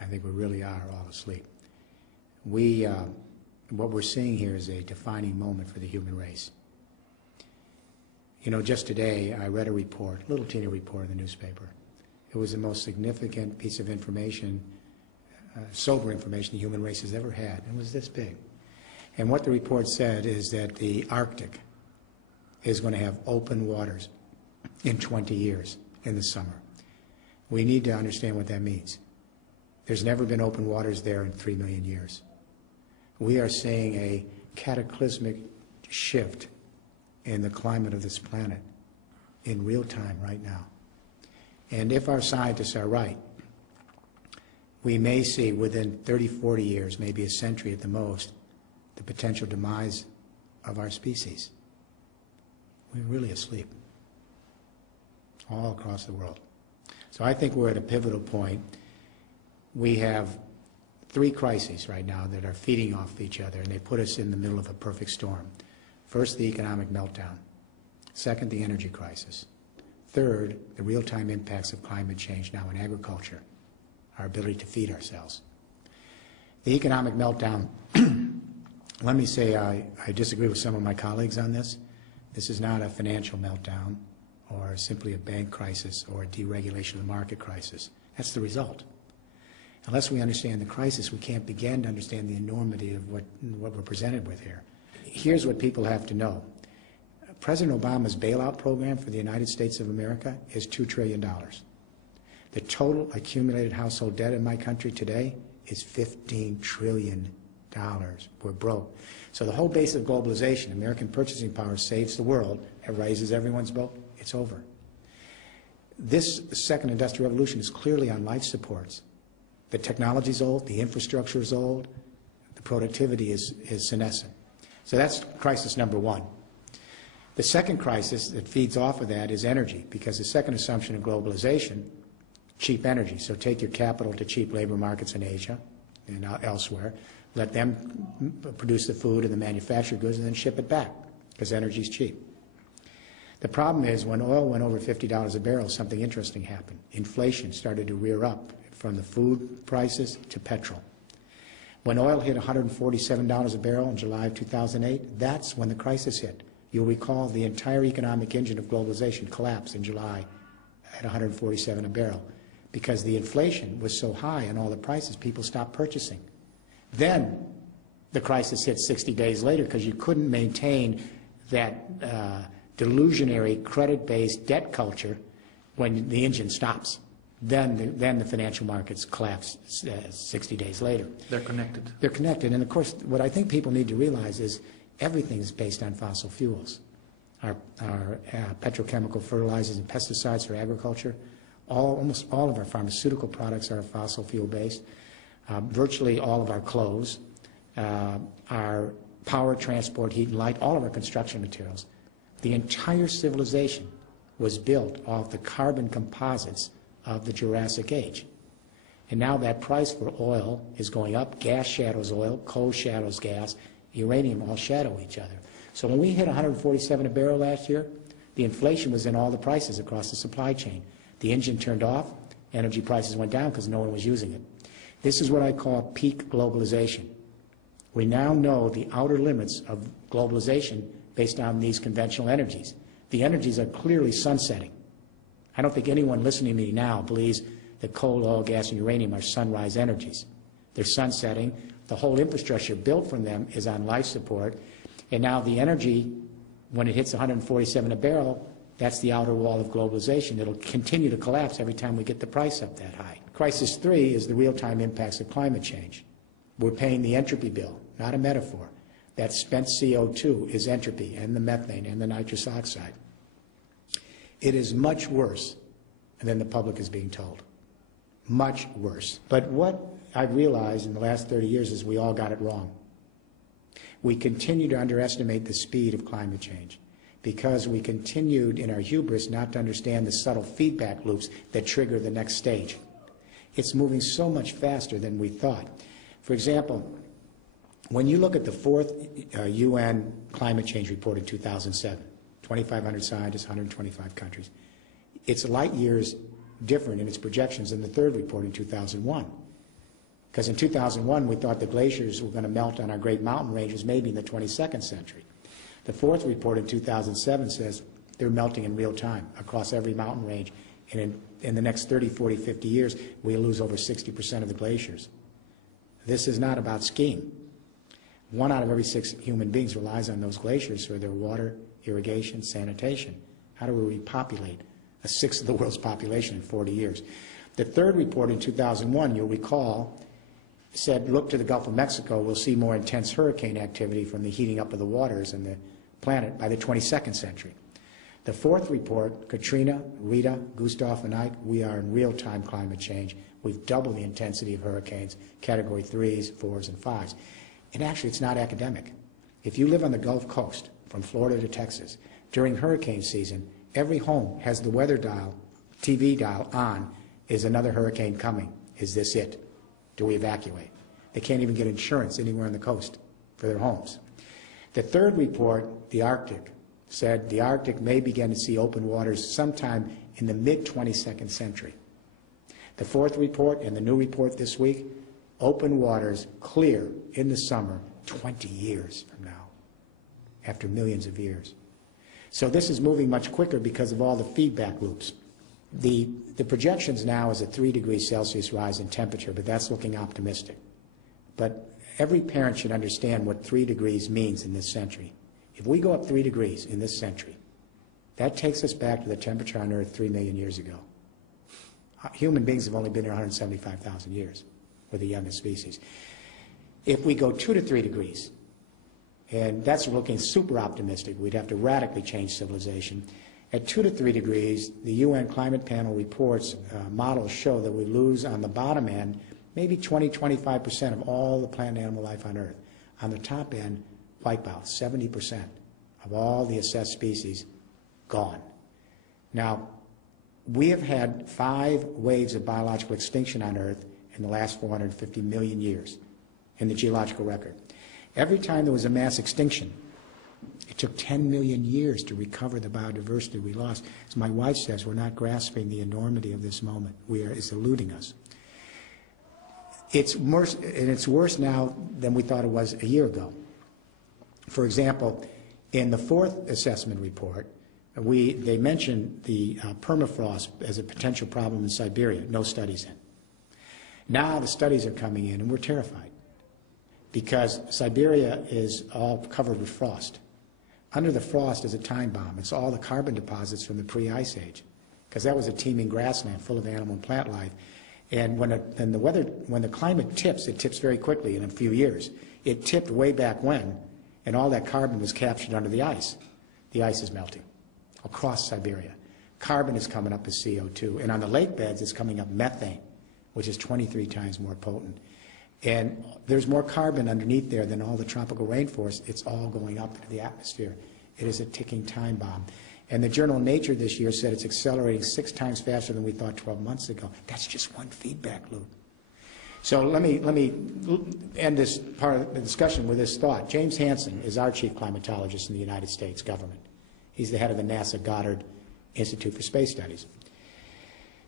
I think we really are all asleep. What we're seeing here is a defining moment for the human race. You know, just today I read a report, a little teeny report in the newspaper. It was the most significant piece of information, sober information the human race has ever had. It was this big. And what the report said is that the Arctic is going to have open waters in 20 years in the summer. We need to understand what that means. There's never been open waters there in 3 million years. We are seeing a cataclysmic shift in the climate of this planet in real time right now. And if our scientists are right, we may see within 30, 40 years, maybe a century at the most, the potential demise of our species. We're really asleep all across the world. So I think we're at a pivotal point. We have 3 crises right now that are feeding off each other, and they put us in the middle of a perfect storm. First, the economic meltdown. Second, the energy crisis. Third, the real-time impacts of climate change now in agriculture, our ability to feed ourselves. The economic meltdown, let me say I disagree with some of my colleagues on this. This is not a financial meltdown or simply a bank crisis or a deregulation of the market crisis. That's the result. Unless we understand the crisis, we can't begin to understand the enormity of what we're presented with here. Here's what people have to know. President Obama's bailout program for the United States of America is $2 trillion. The total accumulated household debt in my country today is $15 trillion. We're broke. So the whole base of globalization, American purchasing power saves the world, it raises everyone's boat, it's over. This second industrial revolution is clearly on life supports. The technology is old, the infrastructure is old, the productivity is senescent. So that's crisis number 1. The second crisis that feeds off of that is energy, because the second assumption of globalization, cheap energy. So take your capital to cheap labor markets in Asia and elsewhere, let them produce the food and the manufactured goods and then ship it back, because energy is cheap. The problem is when oil went over $50 a barrel, something interesting happened. Inflation started to rear up from the food prices to petrol. When oil hit $147 a barrel in July of 2008, that's when the crisis hit. You'll recall the entire economic engine of globalization collapsed in July at $147 a barrel because the inflation was so high and all the prices, people stopped purchasing. Then the crisis hit 60 days later because you couldn't maintain that delusionary credit-based debt culture when the engine stops. Then the financial markets collapse 60 days later. They're connected. They're connected. And of course, what I think people need to realize is everything is based on fossil fuels. Our petrochemical fertilizers and pesticides for agriculture, almost all of our pharmaceutical products are fossil fuel based. Virtually all of our clothes, our power, transport, heat and light, all of our construction materials. The entire civilization was built off the carbon composites of the Jurassic Age. And now that price for oil is going up. Gas shadows oil, coal shadows gas, uranium all shadow each other. So when we hit 147 a barrel last year, the inflation was in all the prices across the supply chain. The engine turned off, energy prices went down because no one was using it. This is what I call peak globalization. We now know the outer limits of globalization based on these conventional energies. The energies are clearly sunsetting. I don't think anyone listening to me now believes that coal, oil, gas, and uranium are sunrise energies. They're sunsetting. The whole infrastructure built from them is on life support. And now the energy, when it hits 147 a barrel, that's the outer wall of globalization. It'll continue to collapse every time we get the price up that high. Crisis 3 is the real-time impacts of climate change. We're paying the entropy bill, not a metaphor. That spent CO2 is entropy, and the methane, and the nitrous oxide. It is much worse than the public is being told. Much worse. But what I've realized in the last 30 years is we all got it wrong. We continue to underestimate the speed of climate change because we continued in our hubris not to understand the subtle feedback loops that trigger the next stage. It's moving so much faster than we thought. For example, when you look at the 4th UN climate change report in 2007, 2,500 scientists, 125 countries, it's light years different in its projections than the 3rd report in 2001. Because in 2001, we thought the glaciers were going to melt on our great mountain ranges maybe in the 22nd century. The fourth report in 2007 says they're melting in real time across every mountain range. And in the next 30, 40, 50 years, we'll lose over 60% of the glaciers. This is not about skiing. 1 out of every 6 human beings relies on those glaciers for their water, irrigation, sanitation. How do we repopulate a sixth of the world's population in 40 years? The third report in 2001, you'll recall, said, look to the Gulf of Mexico, we'll see more intense hurricane activity from the heating up of the waters in the planet by the 22nd century. The fourth report, Katrina, Rita, Gustav, and Ike, we are in real-time climate change. We've doubled the intensity of hurricanes, category 3s, 4s, and 5s. And actually, it's not academic. If you live on the Gulf Coast, from Florida to Texas, during hurricane season, every home has the weather dial, TV dial on. Is another hurricane coming? Is this it? Do we evacuate? They can't even get insurance anywhere on the coast for their homes. The third report, the Arctic, said the Arctic may begin to see open waters sometime in the mid-22nd century. The fourth report and the new report this week, open waters clear in the summer 20 years from now, after millions of years. So this is moving much quicker because of all the feedback loops. The projections now is a 3 degrees Celsius rise in temperature, but that's looking optimistic. But every parent should understand what 3 degrees means in this century. If we go up 3 degrees in this century, that takes us back to the temperature on Earth 3 million years ago. Human beings have only been here 175,000 years. We're the youngest species. If we go 2 to 3 degrees, and that's looking super optimistic, we'd have to radically change civilization. At 2 to 3 degrees, the UN Climate Panel reports, models show that we lose on the bottom end maybe 20–25% of all the plant and animal life on Earth. On the top end, wipeout, 70% of all the assessed species gone. Now, we have had 5 waves of biological extinction on Earth in the last 450 million years in the geological record. Every time there was a mass extinction, it took 10 million years to recover the biodiversity we lost. As my wife says, we're not grasping the enormity of this moment. It's eluding us. It's worse, and it's worse now than we thought it was a year ago. For example, in the fourth assessment report, they mentioned the permafrost as a potential problem in Siberia. No studies in. Now the studies are coming in, and we're terrified because Siberia is all covered with frost. Under the frost is a time bomb. It's all the carbon deposits from the pre-ice age, because that was a teeming grassland full of animal and plant life. And when the climate tips, it tips very quickly in a few years. It tipped way back when, and all that carbon was captured under the ice. The ice is melting across Siberia. Carbon is coming up as CO2, and on the lake beds it's coming up methane, which is 23 times more potent. And there's more carbon underneath there than all the tropical rainforest. It's all going up into the atmosphere. It is a ticking time bomb. And the journal Nature this year said it's accelerating 6 times faster than we thought 12 months ago. That's just one feedback loop. So let me end this part of the discussion with this thought. James Hansen is our chief climatologist in the United States government. He's the head of the NASA Goddard Institute for Space Studies.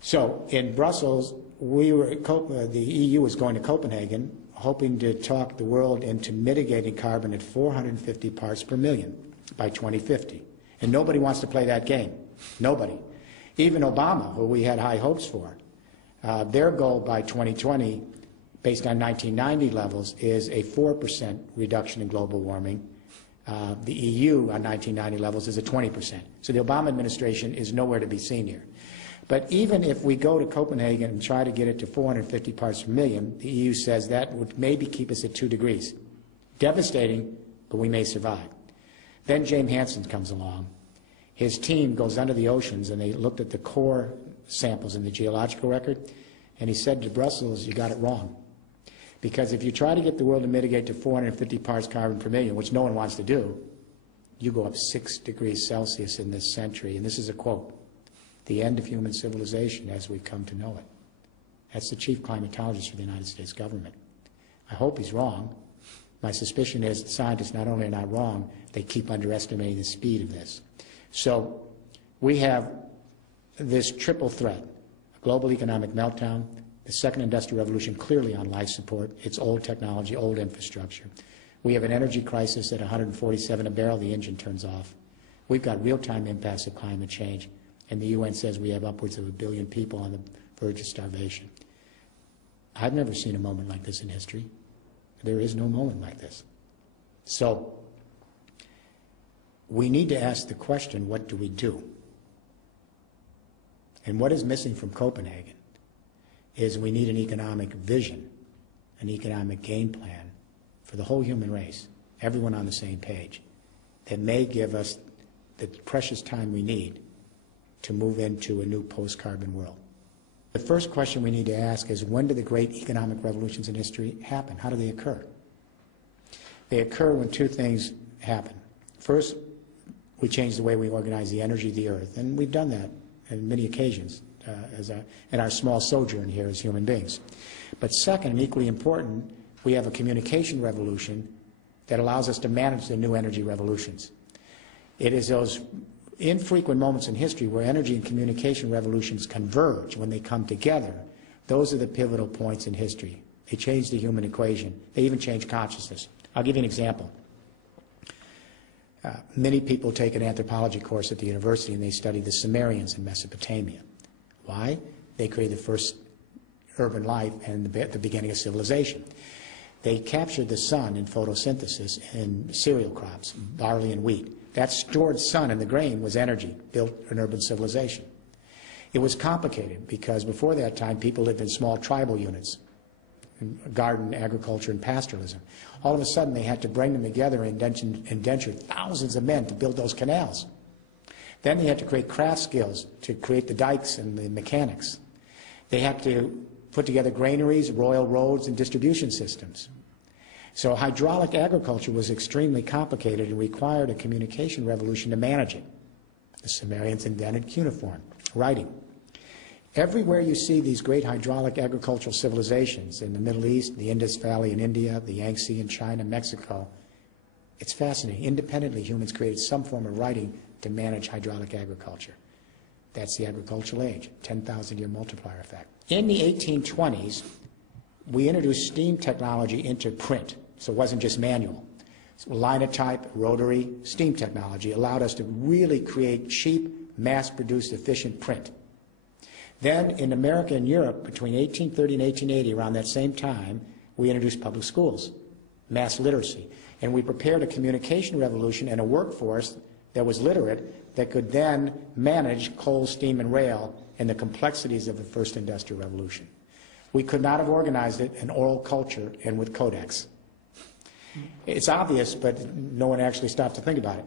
So in Brussels, the EU was going to Copenhagen, hoping to talk the world into mitigating carbon at 450 parts per million by 2050. And nobody wants to play that game. Nobody. Even Obama, who we had high hopes for, their goal by 2020, based on 1990 levels, is a 4% reduction in global warming. The EU on 1990 levels is a 20%. So the Obama administration is nowhere to be seen here. But even if we go to Copenhagen and try to get it to 450 parts per million, the EU says that would maybe keep us at 2 degrees. Devastating, but we may survive. Then James Hansen comes along. His team goes under the oceans, and they looked at the core samples in the geological record, and he said to Brussels, you got it wrong. Because if you try to get the world to mitigate to 450 parts carbon per million, which no one wants to do, you go up 6 degrees Celsius in this century. And this is a quote, the end of human civilization as we've come to know it. That's the chief climatologist for the United States government. I hope he's wrong. My suspicion is that scientists not only are not wrong, they keep underestimating the speed of this. So we have this triple threat, a global economic meltdown, The second industrial revolution clearly on life support. It's old technology, old infrastructure. We have an energy crisis at 147 a barrel, the engine turns off. We've got real-time impacts of climate change, and the UN says we have upwards of 1 billion people on the verge of starvation. I've never seen a moment like this in history. There is no moment like this. So we need to ask the question, what do we do? And what is missing from Copenhagen is we need an economic vision, an economic game plan for the whole human race, everyone on the same page, that may give us the precious time we need to move into a new post-carbon world. The first question we need to ask is, when do the great economic revolutions in history happen? How do they occur? They occur when two things happen. First, we change the way we organize the energy of the earth, and we've done that on many occasions in our small sojourn here as human beings. But second, and equally important, we have a communication revolution that allows us to manage the new energy revolutions. It is those infrequent moments in history where energy and communication revolutions converge. When they come together, those are the pivotal points in history. They change the human equation. They even change consciousness. I'll give you an example. Many people take an anthropology course at the university and they study the Sumerians in Mesopotamia. Why? They created the first urban life and the beginning of civilization. They captured the sun in photosynthesis in cereal crops, barley and wheat. That stored sun in the grain was energy, built an urban civilization. It was complicated because before that time people lived in small tribal units, garden, agriculture, and pastoralism. All of a sudden they had to bring them together and indenture thousands of men to build those canals. Then they had to create craft skills to create the dikes and the mechanics. They had to put together granaries, royal roads, and distribution systems. So hydraulic agriculture was extremely complicated and required a communication revolution to manage it. The Sumerians invented cuneiform, writing. Everywhere you see these great hydraulic agricultural civilizations in the Middle East, the Indus Valley in India, the Yangtze in China, Mexico, it's fascinating. Independently, humans created some form of writing to manage hydraulic agriculture. That's the agricultural age, 10,000-year multiplier effect. In the 1820s, we introduced steam technology into print, so it wasn't just manual. So linotype, rotary, steam technology allowed us to really create cheap, mass-produced, efficient print. Then in America and Europe, between 1830 and 1880, around that same time, we introduced public schools, mass literacy, and we prepared a communication revolution and a workforce that was literate that could then manage coal, steam, and rail and the complexities of the first industrial revolution. We could not have organized it in oral culture and with codex. It's obvious, but no one actually stopped to think about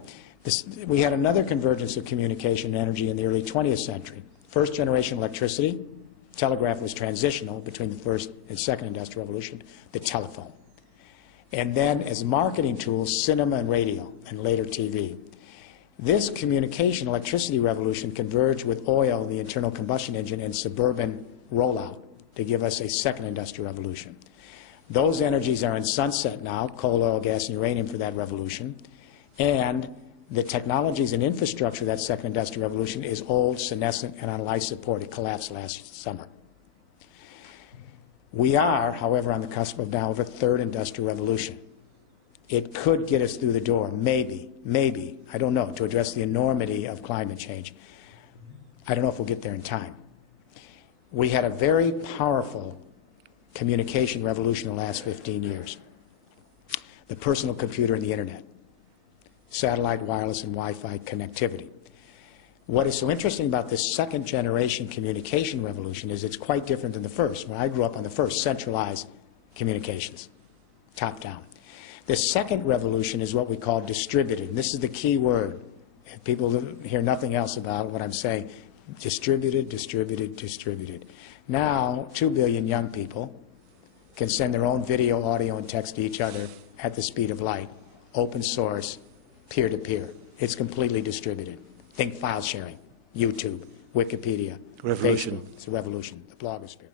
it. We had another convergence of communication and energy in the early 20th century. First generation electricity, telegraph was transitional between the first and second industrial revolution, the telephone. And then as marketing tools, cinema and radio, and later TV. This communication electricity revolution converged with oil, the internal combustion engine, and suburban rollout to give us a second industrial revolution. Those energies are in sunset now, coal, oil, gas, and uranium for that revolution. And the technologies and infrastructure of that second industrial revolution is old, senescent, and on life support. It collapsed last summer. We are, however, on the cusp of now of a third industrial revolution. It could get us through the door, maybe, I don't know, to address the enormity of climate change. I don't know if we'll get there in time. We had a very powerful communication revolution in the last 15 years. The personal computer and the internet. Satellite, wireless, and Wi-Fi connectivity. What is so interesting about this second generation communication revolution is it's quite different than the first. When I grew up on the first, centralized communications, top down. The second revolution is what we call distributed. And this is the key word. If people hear nothing else about what I'm saying, distributed, distributed, distributed. Now, 2 billion young people can send their own video, audio, and text to each other at the speed of light, open source, peer-to-peer. It's completely distributed. Think file sharing, YouTube, Wikipedia, Revolution. Facebook. It's a revolution, the blogosphere.